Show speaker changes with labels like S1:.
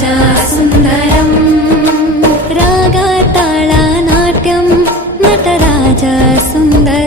S1: सुन्दरम्
S2: रागाताळानाट्यं नटराज सुन्दर